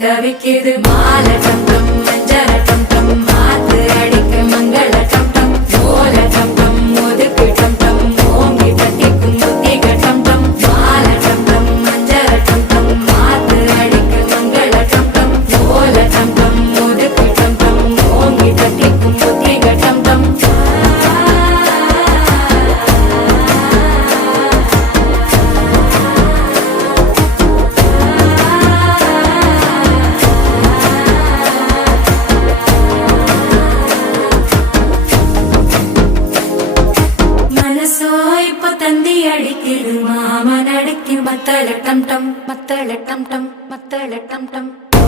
தவிக்குது மால டம் டம் மஞ்சள டம் டம் மாத்து அடிக்க மங்கள டம் டம் ஓல டம் டம் ஒதுக்கு டம் டம் ஓங்கி தட்டிக்கும் புத்திக டம் டம் மால டம் டம் மஞ்சள டம் டம் மாத்து அடிக்க மங்கள டம் டம் ஓல டம் டம் ஒதுக்கு டம் டம் ஓங்கி தட்டிக்கும் புத்திக டம் டம் தந்தி அடிக்குது மாமன் அடிக்கு மத்தள டம் டம் மத்தள டம் டம் மத்தள டம் டம்